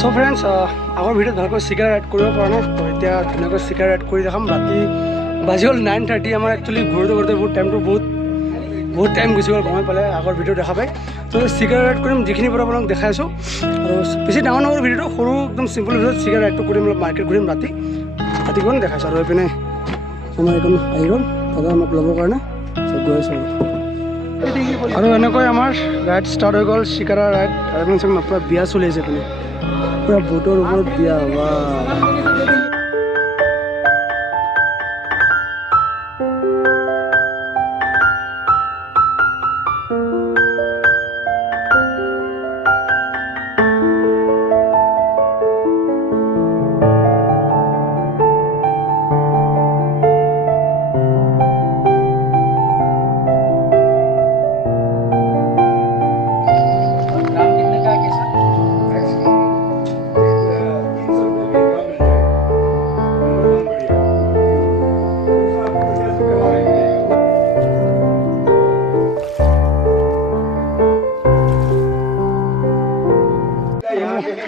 So friends, our video ভালকৈ Shikara add কৰিব পৰা নাই তো এতিয়া ধুনীয়াকৈ শিকাৰা এড কৰি দেখাম ৰাতি বাজি হ'ল 9:30 আমাৰ একচুৱেলি ঘূৰোতে ঘূৰোতে বহুত টাইমটো বহুত টাইম গুচি গ'ল গমে পালে আগৰ ভিডিঅ' দেখা পাই তো শিকাৰা এড কৰিম যিখিনি পৰা আপোনাক দেখাই আছোঁ আৰু বেছি ডাঙৰ ডাঙৰ ভিডিঅ'টো সৰু একদম চিম্পল ভিডিঅ'ত শিকাৰা এডটো কৰিম অলপ মাৰ্কেট ঘূৰিম ৰাতি গৈ দেখাইছোঁ আৰু এইপিনে আমাৰ এইখন আহি গ'ল দাদা আমাক ল'বৰ কাৰণে গৈ আছোঁ আৰু এনেকৈ আমাৰ ৰাইড ষ্টাৰ্ট হৈ গ'ল শিকাৰা ৰাইড আৰু পূৰা বিয়া চলি আছে এইপিনে पूरा बोटर ऊपर दिया हुआ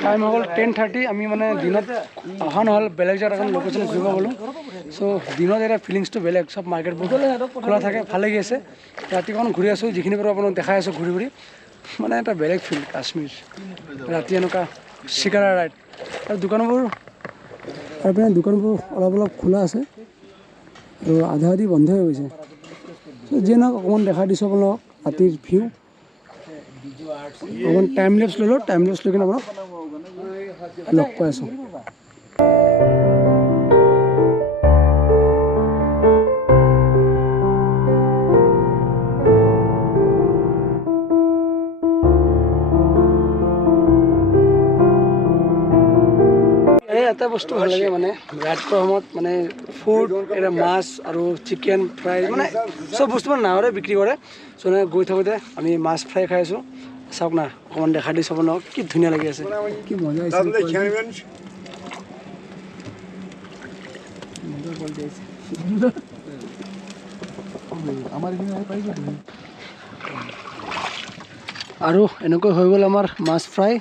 টাইম হৈ গ'ল 10:30 আমি মানে দিনত অহা নহ'ল বেলেগ জেগাত এখন লোকেশ্যন ঘূৰিব গ'লোঁ চ' দিনত এটা ফিলিংছটো বেলেগ চব মাৰ্কেটবোৰ খোলা থাকে ভাল লাগি আছে ৰাতিখন ঘূৰি আছোঁ যিখিনি পৰা আপোনাক দেখাই আছোঁ ঘূৰি ঘূৰি মানে এটা বেলেগ ফিল কাশ্মীৰ ৰাতি এনেকুৱা শিকাৰা ৰাইড আৰু দোকানবোৰ আৰু পিনে দোকানবোৰ অলপ অলপ খোলা আছে আৰু আধা আধি বন্ধ হৈ গৈছে চ' যিয়ে নহওক অকণমান দেখাই দিছোঁ আপোনালোকক ৰাতিৰ ভিউ অকণমান টাইম লেপছ ল'লোঁ টাইম লেপছ লৈ কিনে আপোনাক লগ পাই আছোঁ এটা বস্তু ভাল লাগে মানে ৰাইড কৰাৰ সময়ত মানে ফুড এটা মাছ আৰু চিকেন ফ্ৰাই মানে চব বস্তু মানে নাৱৰে বিক্ৰী কৰে চ' গৈ থাকোঁতে আমি মাছ ফ্ৰাই খাই আছোঁ চাওক না অকণমান দেখা দিছোঁ আপোনাক কি ধুনীয়া লাগি আছে কি মজা আহিছে আৰু এনেকৈ হৈ গ'ল আমাৰ মাছ ফ্ৰাই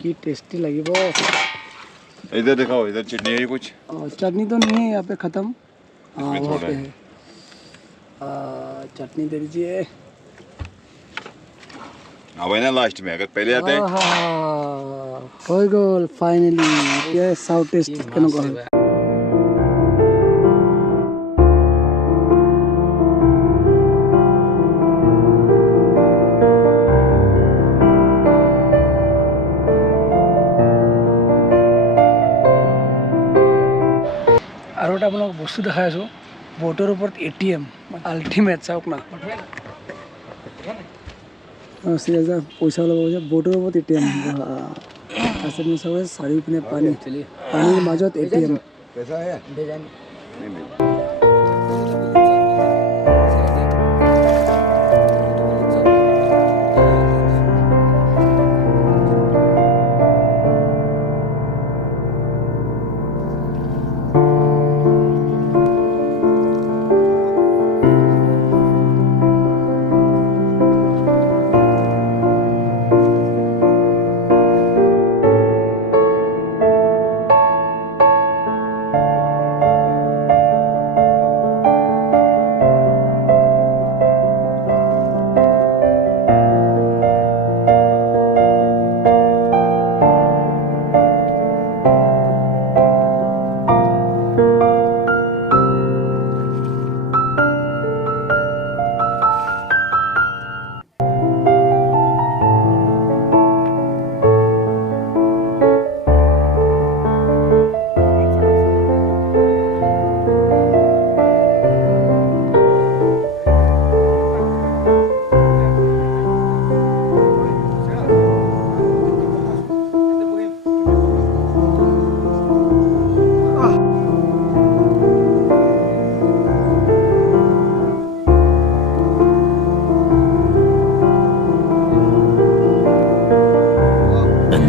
কি टेस्टी লাগিব इधर दिखाओ इधर चटनी है कुछ चटनी तो नहीं है यहाँ पे ख़त्म हाँ वहाँ पे है चटनी दे दीजिए अब है ना लास्ट में अगर पहले आते हैं हो गल फाइनली ये साउथ टेस्ट केनेকুৱা হয় আৰু এটা আপোনাক বস্তু দেখাই আছোঁ বোটৰ ওপৰত ATM আল্টিমেট চাওক না পইচা ল'ব গৈছে বোটৰ ওপৰত ATM আছে চাব চাৰিওপিনে পানীৰ মাজত ATM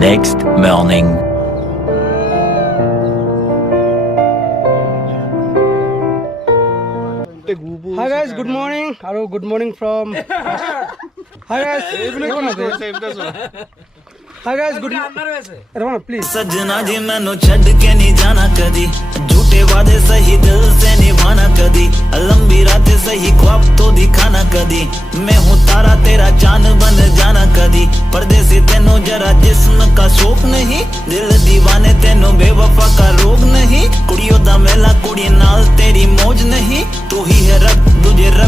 next morning. Hi guys, good morning. Hello, good morning from. Hi guys. Hi guys good Raman please सजना जी मैनू छड़ के नहीं जाना कदी झूठे वादे सही दिल से निभाना कदी लंबी रातें सही ख्वाब तो दिखाना कदी मैं हूँ तारा तेरा चांद बन जाना कदी परदेसी तेनू जरा जिस्म का शौक नहीं दिल दीवाने तेनू बेवफा का रोग नहीं कुड़ियों दा मेला कुड़ी नाल तेरी मौज नहीं तू ही है रब तुझे रब